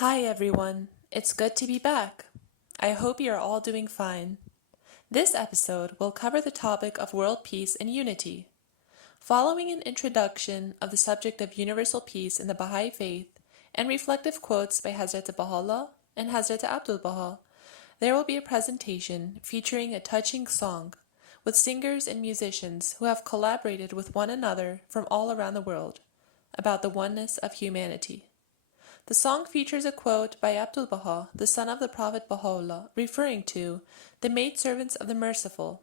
Hi everyone, it's good to be back. I hope you're all doing fine. This episode will cover the topic of world peace and unity. Following an introduction of the subject of universal peace in the Baha'i faith and reflective quotes by Hazrat Baha'u'llah and Hazrat Abdu'l-baha, there will be a presentation featuring a touching song with singers and musicians who have collaborated with one another from all around the world about the oneness of humanity. The song features a quote by Abdu'l-baha, the son of the Prophet Baha'u'llah, referring to the maidservants of the Merciful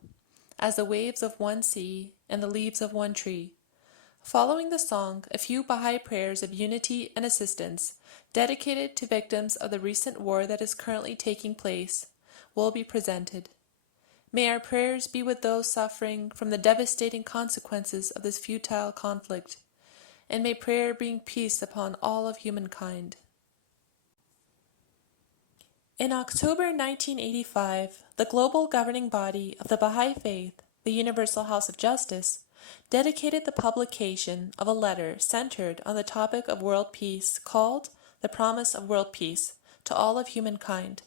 as the waves of one sea and the leaves of one tree. Following the song, a few Baha'i prayers of unity and assistance dedicated to victims of the recent war that is currently taking place will be presented. May our prayers be with those suffering from the devastating consequences of this futile conflict, and may prayer bring peace upon all of humankind. In October 1985, the global governing body of the Baha'i Faith, the Universal House of Justice, dedicated the publication of a letter centered on the topic of world peace called The Promise of World Peace to all of humankind.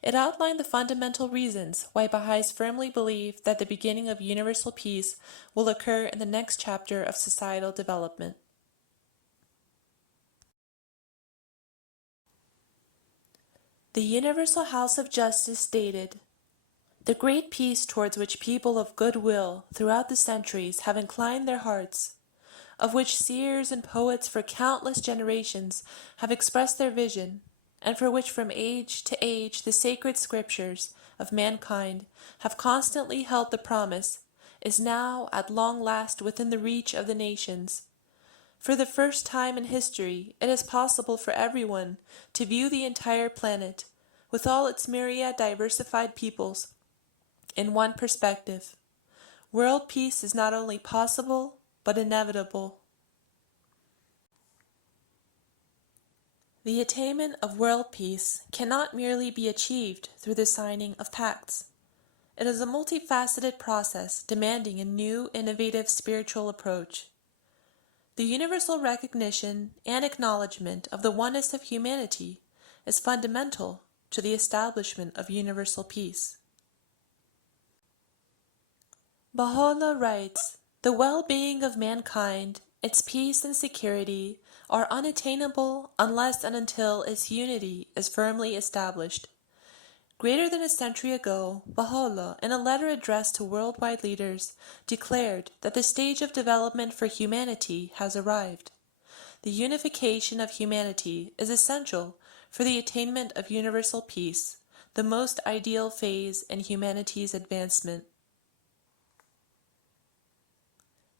It outlined the fundamental reasons why Baha'is firmly believe that the beginning of universal peace will occur in the next chapter of societal development. The Universal House of Justice stated, "The great peace towards which people of good will throughout the centuries have inclined their hearts, of which seers and poets for countless generations have expressed their vision, and for which from age to age the sacred scriptures of mankind have constantly held the promise, is now at long last within the reach of the nations. For the first time in history, it is possible for everyone to view the entire planet, with all its myriad diversified peoples, in one perspective. World peace is not only possible, but inevitable." The attainment of world peace cannot merely be achieved through the signing of pacts. It is a multifaceted process demanding a new, innovative spiritual approach. The universal recognition and acknowledgement of the oneness of humanity is fundamental to the establishment of universal peace. Baha'u'llah writes, "The well-being of mankind, its peace and security, are unattainable unless and until its unity is firmly established." Greater than a century ago, Baha'u'llah, in a letter addressed to worldwide leaders, declared that the stage of development for humanity has arrived. The unification of humanity is essential for the attainment of universal peace, the most ideal phase in humanity's advancement.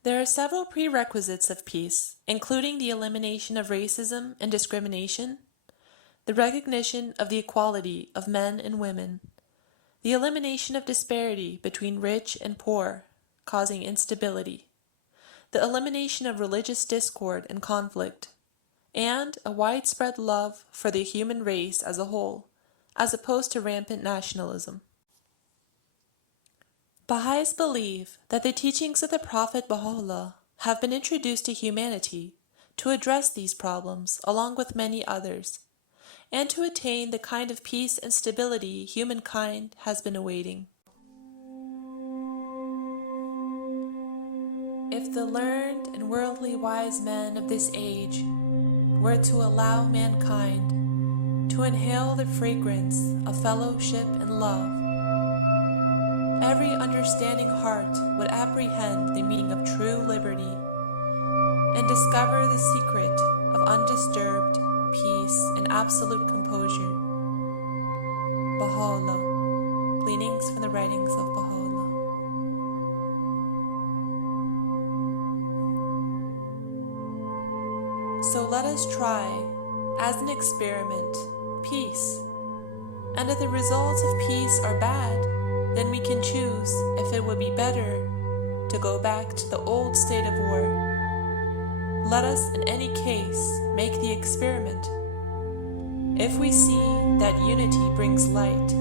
There are several prerequisites of peace, including the elimination of racism and discrimination, the recognition of the equality of men and women, the elimination of disparity between rich and poor, causing instability, the elimination of religious discord and conflict, and a widespread love for the human race as a whole, as opposed to rampant nationalism. Baha'is believe that the teachings of the Prophet Baha'u'llah have been introduced to humanity to address these problems along with many others, and to attain the kind of peace and stability humankind has been awaiting. If the learned and worldly wise men of this age were to allow mankind to inhale the fragrance of fellowship and love, every understanding heart would apprehend the meaning of true liberty and discover the secret of undisturbed peace and absolute composure. Baha'u'llah. Gleanings from the writings of Baha'u'llah. So let us try, as an experiment, peace, and if the results of peace are bad, then we can choose if it would be better to go back to the old state of war. Let us, in any case, make the experiment. If we see that unity brings light,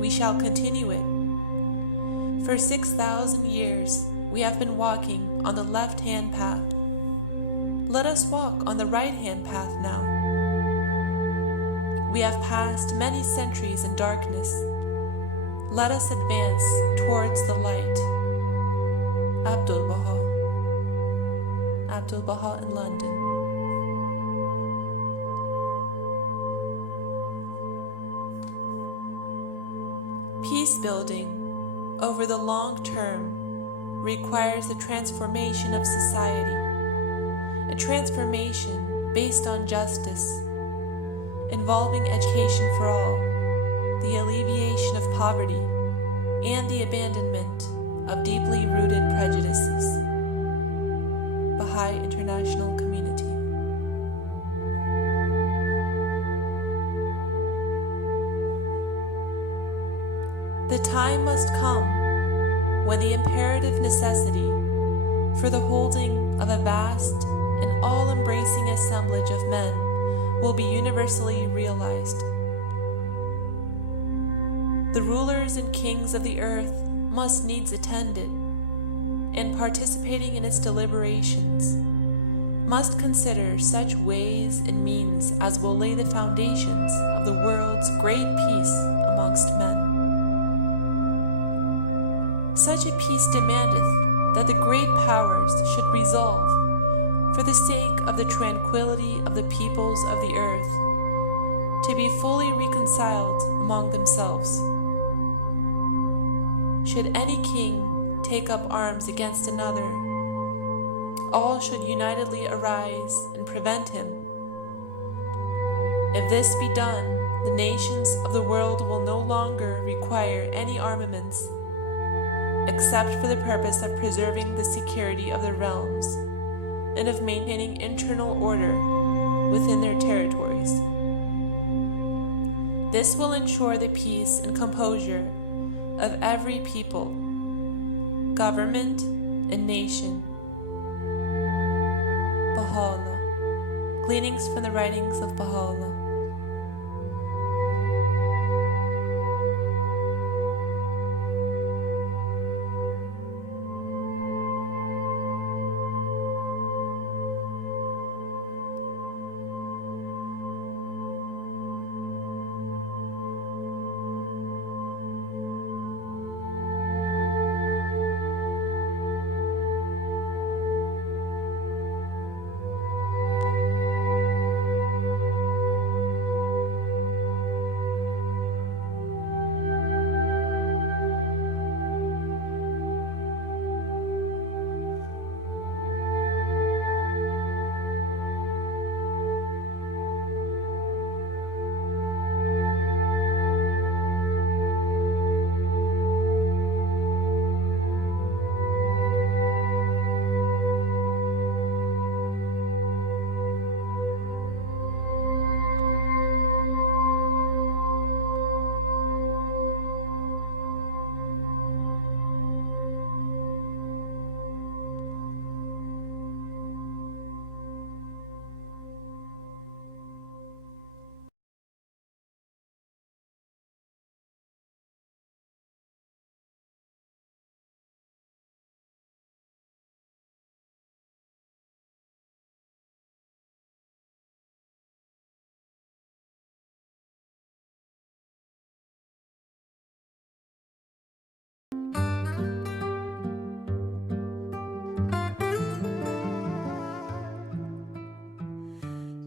we shall continue it. For 6,000 years, we have been walking on the left-hand path. Let us walk on the right-hand path now. We have passed many centuries in darkness. Let us advance towards the light. Abdu'l-baha. Abdu'l-baha in London. Peace building over the long term requires the transformation of society, a transformation based on justice, involving education for all, the alleviation of poverty, and the abandonment of deeply rooted prejudices. Baha'i International Community. The time must come when the imperative necessity for the holding of a vast and all-embracing assemblage of men will be universally realized. The rulers and kings of the earth must needs attend it, and participating in its deliberations, must consider such ways and means as will lay the foundations of the world's great peace amongst men. Such a peace demandeth that the great powers should resolve, for the sake of the tranquility of the peoples of the earth, to be fully reconciled among themselves. Should any king take up arms against another, all should unitedly arise and prevent him. If this be done, the nations of the world will no longer require any armaments except for the purpose of preserving the security of their realms and of maintaining internal order within their territories. This will ensure the peace and composure of every people, government, and nation. Baha'u'llah. Gleanings from the writings of Baha'u'llah.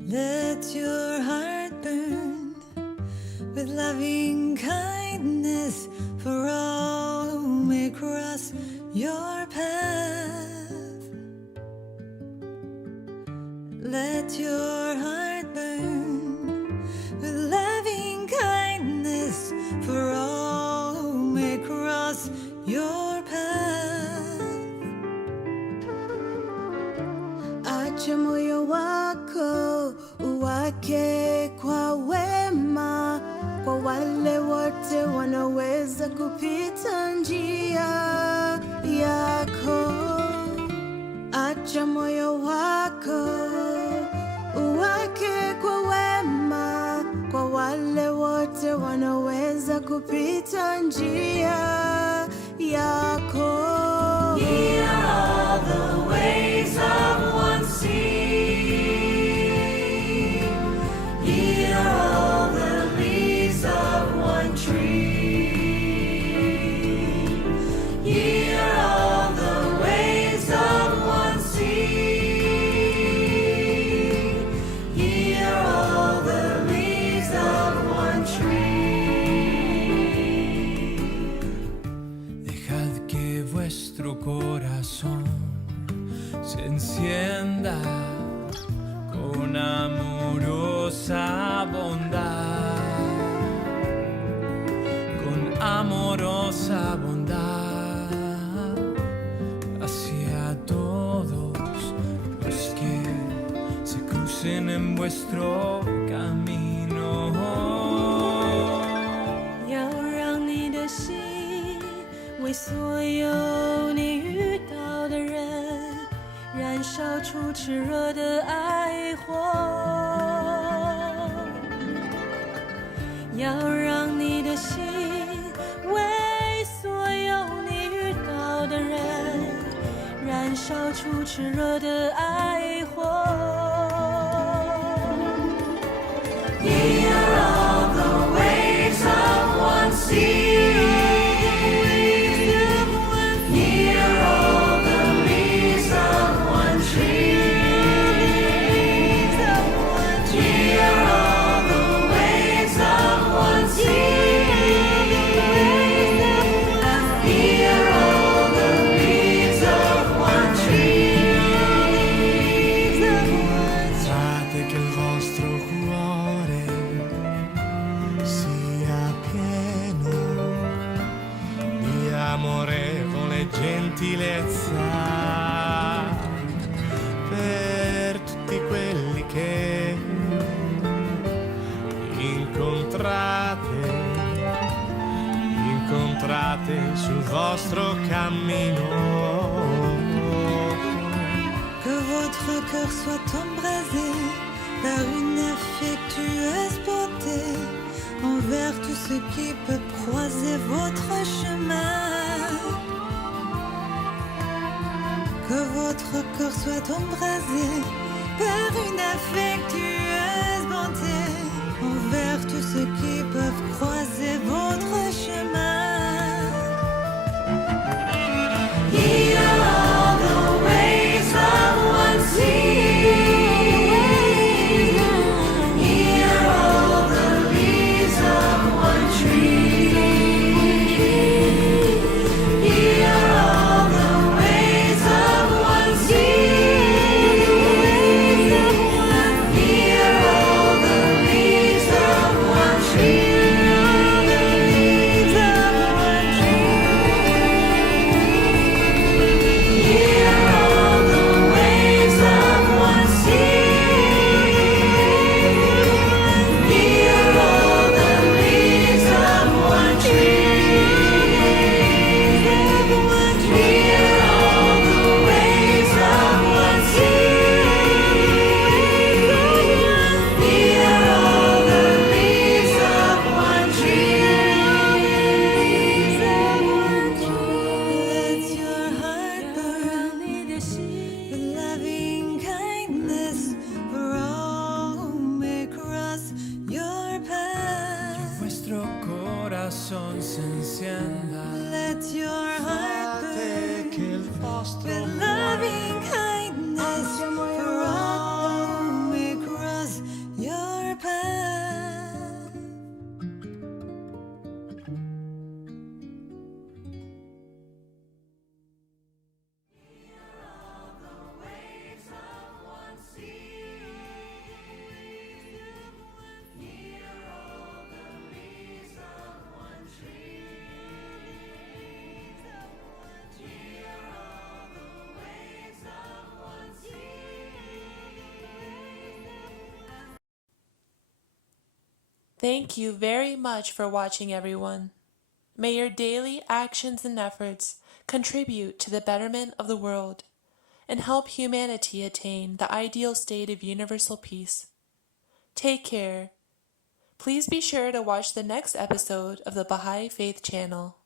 Let your heart burn with loving kindness for all who may cross your path. Let your heart burn with loving kindness for all who may cross your path. Acha moyo wako uwake kwa wema, kwa wale wote wanaweza kupita njia yako. Acha moyo wako uwake kwa wema, kwa wale wote wanaweza kupita njia yako. Ye are all the ways of one sea. Ye are all the bondad, con amorosa bondad hacia todos los que se crucen en vuestro camino. 要让你的心为所有你遇到的人燃烧出炽热的爱火，要让你的心为所有你遇到的人燃烧出炽热的爱火。Hear all the waves of one sea. Amorevole gentilezza per tutti quelli che incontrate sul vostro cammino. Que votre cœur soit embrasé par une affectueuse bonté envers tout ce qui peut croiser votre chemin. Que votre cœur soit embrasé par une affectueuse bonté envers tous ceux qui peuvent croiser votre chemin. Hear all the waves of one sea. Hear all the leaves of one tree. Hear all the waves of one sea. Hear all the leaves of one tree. corazón se encienda. Let your heart Fate che il burn vostro with loving kindness for all may cross your path. Thank you very much for watching, everyone. May your daily actions and efforts contribute to the betterment of the world and help humanity attain the ideal state of universal peace. Take care. Please be sure to watch the next episode of the Baha'i Faith channel.